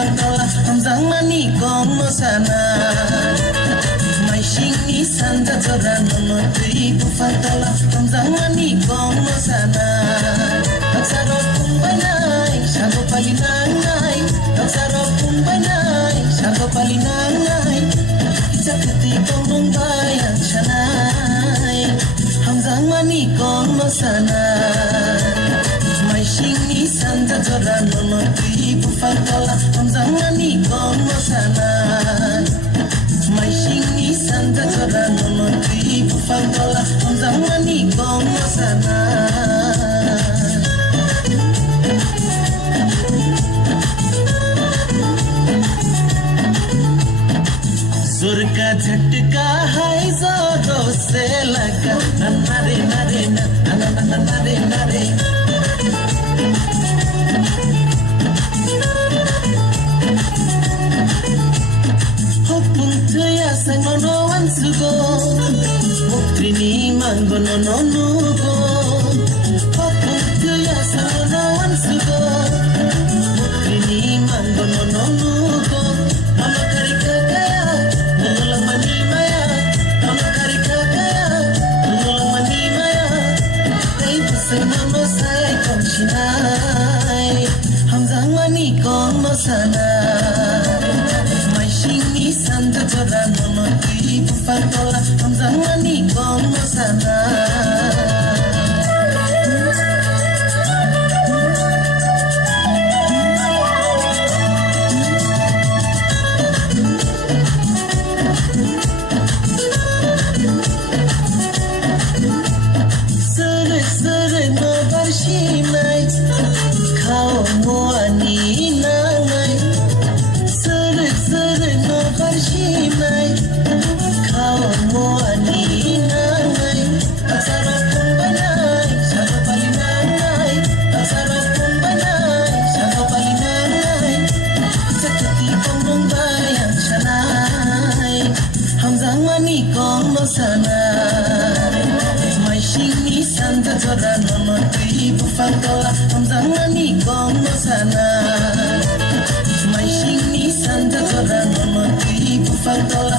bufangtola hamzang mani kong no sana mai shingi santa jora no tui bufangtola hamzang mani kong no sana taksaro kumbanai shago palinangai taksaro kumbanai shago palinangai Sakti kong nung bayang shanai hamzang mani kong no sana mai shingi santa jora no tui bufangtola hamzang mani kong no sana mai shingi santa jora no tui bufangtola hamzang mani kong no sana सुर का झटका है जोरों से लगा नरे नरे नरे नरे हो puntu ya sangono wansugo mukrini mangono nonugo ho puntu ya sangono wansugo mukrini mangono nonugo mama karika Senamo sai kong shinai hamzang mani kong no sana mai shingi santa jora no tui bufangtola hamzang mani kong no sana sana mai shingi santa jora no tui bufangtola hamzang mani kong no sana mai shingi santa jora no tui bufangtola